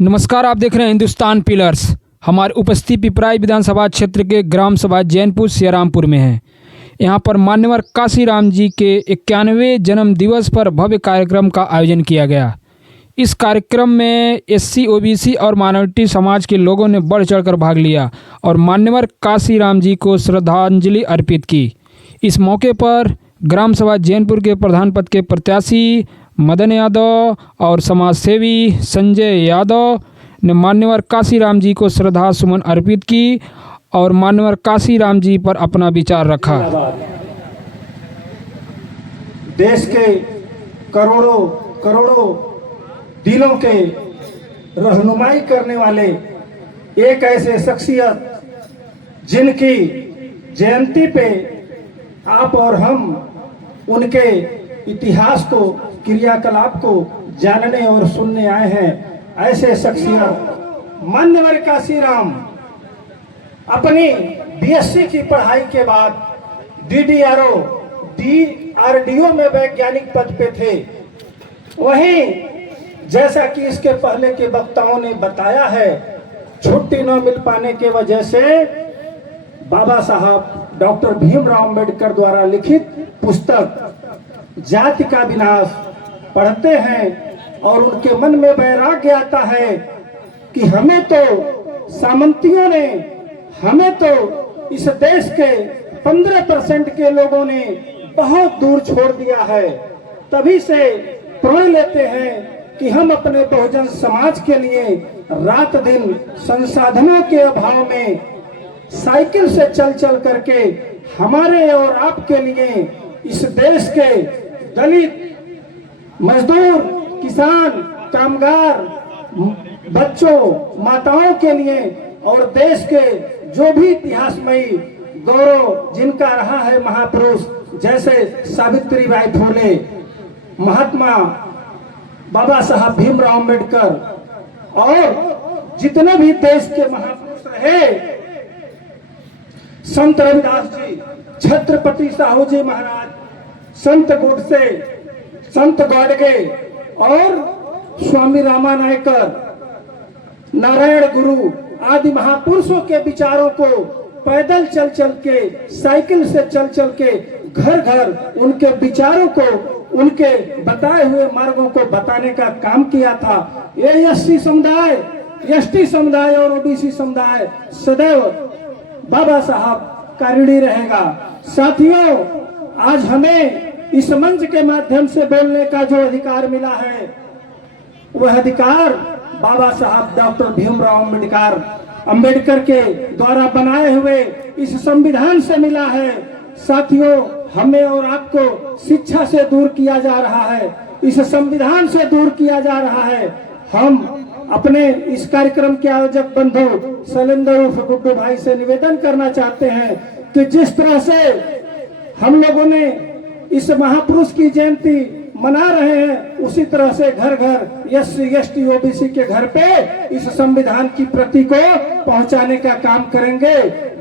नमस्कार, आप देख रहे हैं हिंदुस्तान पिलर्स। हमारी उपस्थिति पिपराई विधानसभा क्षेत्र के ग्राम सभा जैनपुर सियारामपुर में है। यहाँ पर मान्यवर काशीराम जी के 91वें जन्म दिवस पर भव्य कार्यक्रम का आयोजन किया गया। इस कार्यक्रम में एससी, ओबीसी और माइनॉरिटी समाज के लोगों ने बढ़ चढ़कर भाग लिया और मान्यवर काशीराम जी को श्रद्धांजलि अर्पित की। इस मौके पर ग्राम सभा जैनपुर के प्रधान पद के प्रत्याशी मदन यादव और समाजसेवी संजय यादव ने मान्यवर काशीराम जी को श्रद्धा सुमन अर्पित की और मान्यवर काशीराम जी पर अपना विचार रखा। देश के करोड़ों करोड़ों दिलों के रहनुमाई करने वाले एक ऐसे शख्सियत जिनकी जयंती पे आप और हम उनके इतिहास को, क्रियाकलाप को जानने और सुनने आए हैं। ऐसे शख्सियत मान्यवर काशीराम अपनी बीएससी की पढ़ाई के बाद डीआरडीओ में वैज्ञानिक पद पे थे। वहीं जैसा कि इसके पहले के वक्ताओं ने बताया है, छुट्टी न मिल पाने के वजह से बाबा साहब डॉक्टर भीमराव अंबेडकर द्वारा लिखित पुस्तक जाति का विनाश पढ़ते हैं और उनके मन में वैराग्य आता है कि हमें तो सामंतियों ने, हमें तो इस देश के 15% के लोगों ने बहुत दूर छोड़ दिया है। तभी से प्रण लेते हैं कि हम अपने बहुजन समाज के लिए रात दिन संसाधनों के अभाव में साइकिल से चल चल करके हमारे और आपके लिए इस देश के दलित, मजदूर, किसान, कामगार, बच्चों, माताओं के लिए और देश के जो भी इतिहासमयी गौरव जिनका रहा है महापुरुष जैसे सावित्रीबाई फुले, महात्मा बाबा साहब भीमराव अंबेडकर और जितने भी देश के महापुरुष रहे, संत रविदास जी, छत्रपति साहू जी महाराज, संत गोडसे, संत गाडगे और स्वामी रामानायकर, नारायण गुरु आदि महापुरुषों के विचारों को पैदल चल चल के, साइकिल से चल चल के घर घर उनके विचारों को, उनके बताए हुए मार्गों को बताने का काम किया था। ये एससी समुदाय, एसटी समुदाय और ओबीसी समुदाय सदैव बाबा साहब का ऋणी रहेगा। साथियों, आज हमें इस मंच के माध्यम से बोलने का जो अधिकार मिला है, वह अधिकार बाबा साहब डॉक्टर भीमराव अंबेडकर के द्वारा बनाए हुए इस संविधान से मिला है। साथियों, हमें और आपको शिक्षा से दूर किया जा रहा है, इस संविधान से दूर किया जा रहा है। हम अपने इस कार्यक्रम के आयोजक बंधु शैलेंद्र उर्फ गुड्डू भाई से निवेदन करना चाहते हैं कि जिस तरह से हम लोगों ने इस महापुरुष की जयंती मना रहे हैं, उसी तरह से घर घर एससी, एसटी, ओबीसी के घर पे इस संविधान की प्रति को पहुंचाने का काम करेंगे।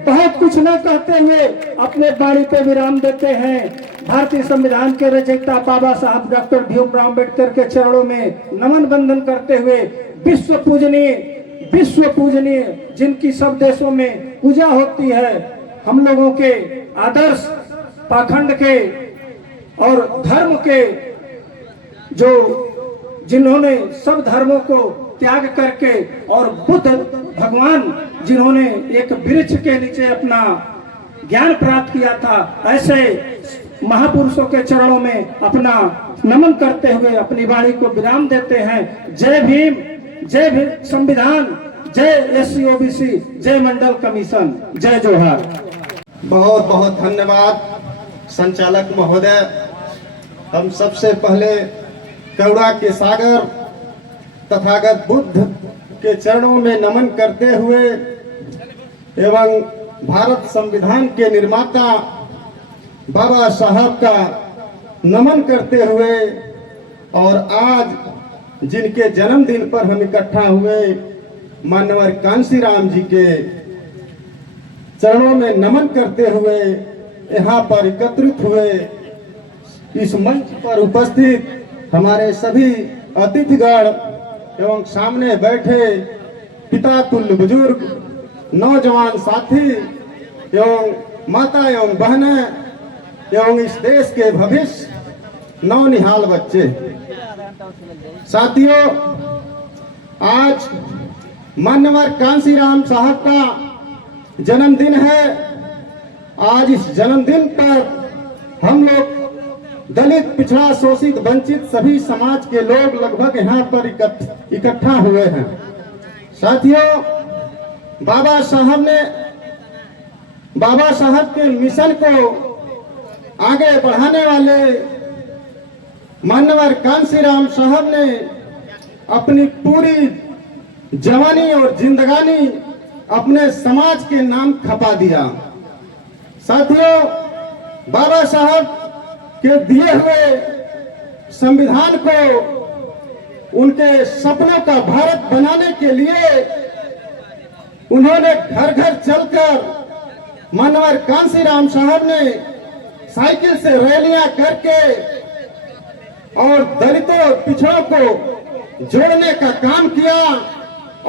बहुत कुछ न कहते हुए अपने वाणी पे विराम देते हैं। भारतीय संविधान के रचयिता बाबा साहब डॉक्टर भीमराव अंबेडकर के चरणों में नमन बंदन करते हुए विश्व पूजनीय जिनकी सब देशों में पूजा होती है, हम लोगों के आदर्श, पाखंड के और धर्म के, जो जिन्होंने सब धर्मों को त्याग करके और बुद्ध भगवान जिन्होंने एक वृक्ष के नीचे अपना ज्ञान प्राप्त किया था, ऐसे महापुरुषों के चरणों में अपना नमन करते हुए अपनी वाणी को विराम देते हैं। जय भीम, जय संविधान, जय एससी ओबीसी, जय मंडल कमीशन, जय जोहार। बहुत बहुत धन्यवाद संचालक महोदय। हम सबसे पहले करुणा के सागर तथागत बुद्ध के चरणों में नमन करते हुए एवं भारत संविधान के निर्माता बाबा साहब का नमन करते हुए और आज जिनके जन्मदिन पर हम इकट्ठा हुए मान्यवर काशीराम जी के चरणों में नमन करते हुए यहाँ पर एकत्रित हुए इस मंच पर उपस्थित हमारे सभी अतिथिगण एवं सामने बैठे पिता तुल्य बुजुर्ग, नौजवान साथी एवं माता एवं बहनें एवं इस देश के भविष्य नौनिहाल बच्चे, साथियों, आज मान्यवर कांसीराम साहब का जन्मदिन है। आज इस जन्मदिन पर हम लोग दलित, पिछड़ा, शोषित, वंचित सभी समाज के लोग लगभग यहाँ पर इकट्ठा हुए हैं। साथियों, बाबा साहब के मिशन को आगे बढ़ाने वाले मान्यवर कांसीराम साहब ने अपनी पूरी जवानी और जिंदगानी अपने समाज के नाम खपा दिया। साथियों, बाबा साहब के दिए हुए संविधान को उनके सपनों का भारत बनाने के लिए उन्होंने घर घर चलकर मानवर कांसीराम साहब ने साइकिल से रैलियां करके और दलितों और पिछड़ों को जोड़ने का काम किया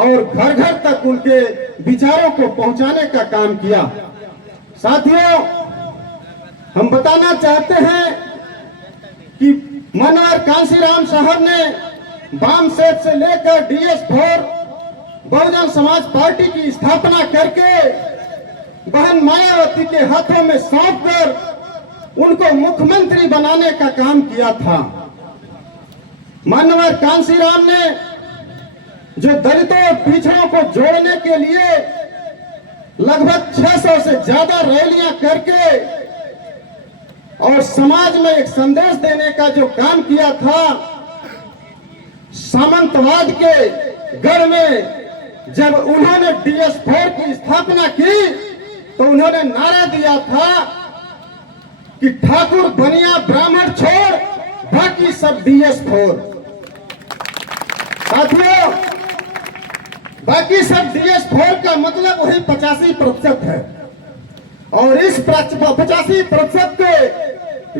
और घर घर तक उनके विचारों को पहुंचाने का काम किया। साथियों, हम बताना चाहते हैं कि मानवर कांसीराम साहब ने वाम सेट से लेकर DS4 बहुजन समाज पार्टी की स्थापना करके बहन मायावती के हाथों में सौंप कर उनको मुख्यमंत्री बनाने का काम किया था। मानवर कांसीराम ने जो दलितों और पिछड़ों को जोड़ने के लिए लगभग 600 से ज्यादा रैलियां करके और समाज में एक संदेश देने का जो काम किया था, सामंतवाद के गढ़ में जब उन्होंने DS4 की स्थापना की तो उन्होंने नारा दिया था कि ठाकुर बनिया ब्राह्मण छोड़, बाकी सब DS4। साथियों, बाकी सब DS4 का मतलब वही 85% है और इस 85% के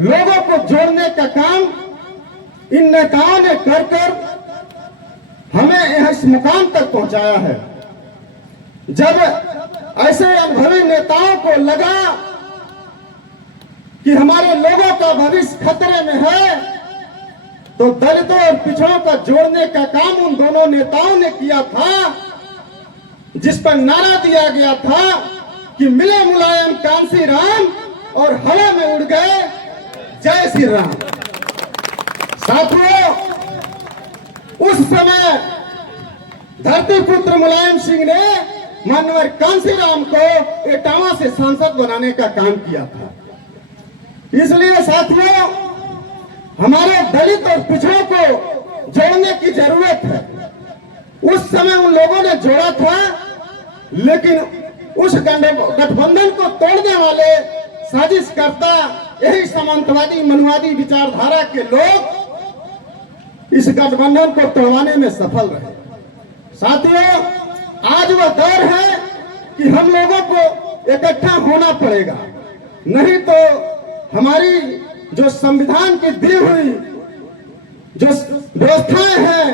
लोगों को जोड़ने का काम इन नेताओं ने कर हमें इस मुकाम तक पहुंचाया है। जब ऐसे अनुभवी नेताओं को लगा कि हमारे लोगों का भविष्य खतरे में है तो दलितों और पिछड़ों का जोड़ने का काम उन दोनों नेताओं ने किया था, जिस पर नारा दिया गया था कि मिले मुलायम कांसीराम और हवा में उड़ गए जय श्री राम। साथियों, उस समय धरती पुत्र मुलायम सिंह ने मानवर कांसीराम को इटावा से सांसद बनाने का काम किया था। इसलिए साथियों, हमारे दलित और पिछड़ों को जोड़ने की जरूरत है। उस समय उन लोगों ने जोड़ा था, लेकिन उस गठबंधन को तोड़ने वाले साजिशकर्ता यही सामंतवादी मनुवादी विचारधारा के लोग इस गठबंधन को तोड़वाने में सफल रहे। साथियों, आज वह दौर है कि हम लोगों को इकट्ठा होना पड़ेगा, नहीं तो हमारी जो संविधान की दी हुई जो व्यवस्थाएं हैं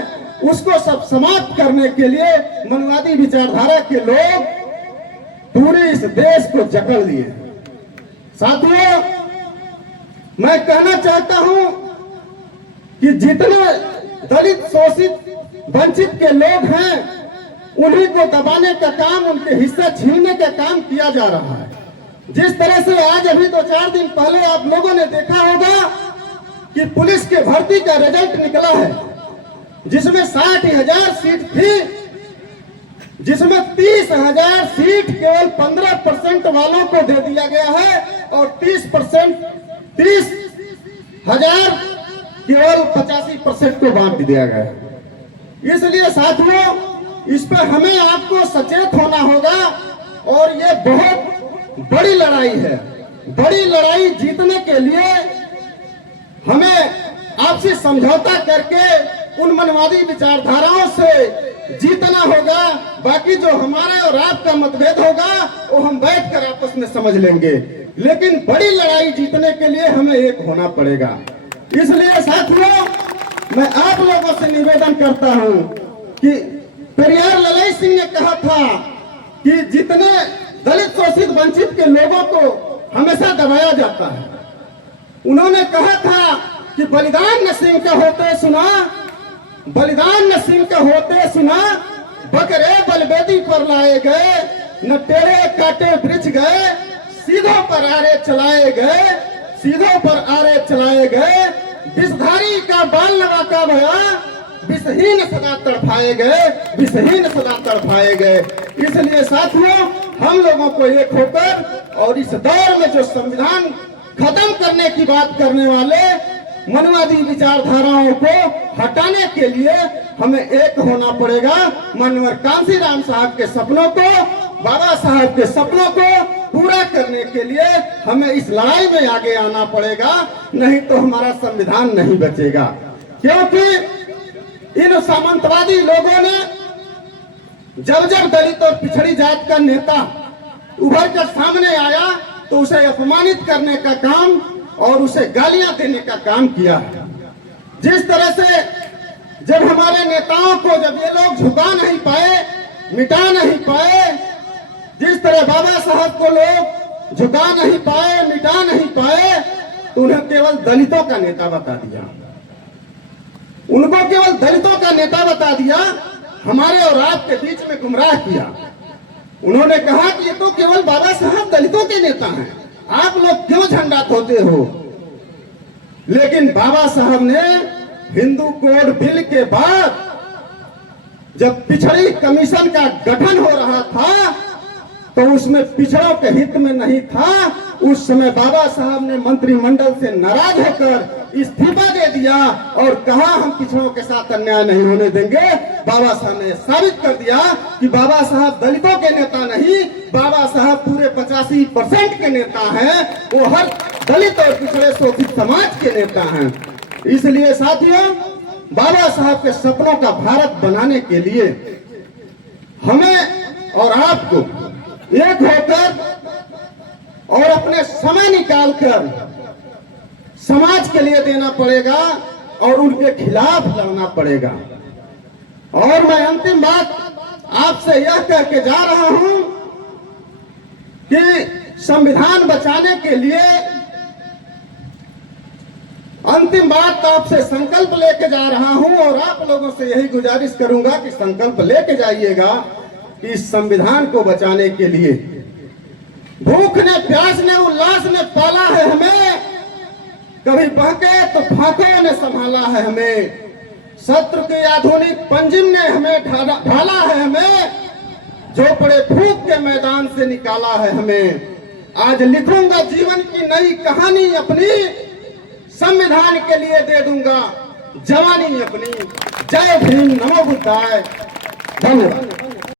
उसको सब समाप्त करने के लिए मनुवादी विचारधारा के लोग पूरे इस देश को जकड़ लिए। साथियों, मैं कहना चाहता हूं कि जितने दलित, शोषित, वंचित के लोग हैं उन्हीं को दबाने का काम, उनके हिस्सा छीनने का काम किया जा रहा है। जिस तरह से आज अभी 2-4 दिन पहले आप लोगों ने देखा होगा कि पुलिस के भर्ती का रिजल्ट निकला है, जिसमें 60,000 सीट थी, जिसमें 30,000 सीट केवल 15% वालों को दे दिया गया है और 30,000 केवल 85% को बांट दिया गया है। इसलिए साथियों, इस पर हमें आपको सचेत होना होगा और ये बहुत बड़ी लड़ाई है। बड़ी लड़ाई जीतने के लिए हमें आपसी समझौता करके उन मनवादी विचारधाराओं से जीतना होगा। बाकी जो हमारा और आपका मतभेद होगा वो हम बैठकर आपस में समझ लेंगे, लेकिन बड़ी लड़ाई जीतने के लिए हमें एक होना पड़ेगा। इसलिए साथियों, मैं आप लोगों से निवेदन करता हूं कि पेरियार ललाई सिंह ने कहा था कि जितने दलित शोषित वंचित के लोगों को हमेशा दबाया जाता है, उन्होंने कहा था कि बलिदान न सिंह के होते सुना, बलिदान न सिंह के होते सुना, बकरे बलवेदी पर लाए गए, न टेढ़े काटे वृक्ष गए, सीधों पर आरे चलाए गए, सीधों पर आरे चलाए गए, विषधारी का बाल लगा का भया, विषहीन सदा तड़फाए गए, विषहीन सदा तड़फाए गए। इसलिए साथियों, हम लोगों को एक होकर और इस दौर में जो संविधान खत्म करने की बात करने वाले मनवादी विचारधाराओं को हटाने के लिए हमें एक होना पड़ेगा। मनोहर कांशीराम साहब के सपनों को, बाबा साहब के सपनों को पूरा करने के लिए हमें इस लड़ाई में आगे आना पड़ेगा, नहीं तो हमारा संविधान नहीं बचेगा। क्योंकि इन सामंतवादी लोगों ने जब जब दलित और पिछड़ी जात का नेता उभर कर सामने आया तो उसे अपमानित करने का काम और उसे गालियां देने का काम किया है। जिस तरह से जब हमारे नेताओं को जब ये लोग झुका नहीं पाए, मिटा नहीं पाए, जिस तरह बाबा साहब को लोग झुका नहीं पाए, मिटा नहीं पाए, तो उन्हें केवल दलितों का नेता बता दिया, उनको केवल दलितों का नेता बता दिया, हमारे और आपके बीच में गुमराह किया। उन्होंने कहा कि ये तो केवल बाबा साहब दलितों के नेता हैं, आप लोग क्यों झंडा धोते हो। लेकिन बाबा साहब ने हिंदू कोड बिल के बाद जब पिछड़ी कमीशन का गठन हो रहा था तो उसमें पिछड़ों के हित में नहीं था। उस समय बाबा साहब ने मंत्रिमंडल से नाराज होकर इस्तीफा दे दिया और कहा हम पिछड़ों के साथ अन्याय नहीं होने देंगे। बाबा साहब ने साबित कर दिया कि बाबा साहब दलितों के नेता नहीं, बाबा साहब पूरे 85% के नेता हैं, वो हर दलित और पिछड़े शोषित समाज के नेता हैं। इसलिए साथियों, बाबा साहब के सपनों का भारत बनाने के लिए हमें और आपको एक होकर और अपने समय निकालकर समाज के लिए देना पड़ेगा और उनके खिलाफ लड़ना पड़ेगा। और मैं अंतिम बात आपसे यह कह के जा रहा हूं कि संविधान बचाने के लिए अंतिम बात आपसे संकल्प लेके जा रहा हूं और आप लोगों से यही गुजारिश करूंगा कि संकल्प लेके जाइएगा कि इस संविधान को बचाने के लिए भूख ने, प्यास ने, उल्लास ने पाला है हमें, कभी बहके तो फाकों ने संभाला है हमें, शत्रु के आधुनिक पंजिम ने हमें ढाला है हमें, झोपड़े फूंक के मैदान से निकाला है हमें। आज लिखूंगा जीवन की नई कहानी अपनी, संविधान के लिए दे दूंगा जवानी अपनी। जय भीम, नमो बुद्धाय, धन्यवाद।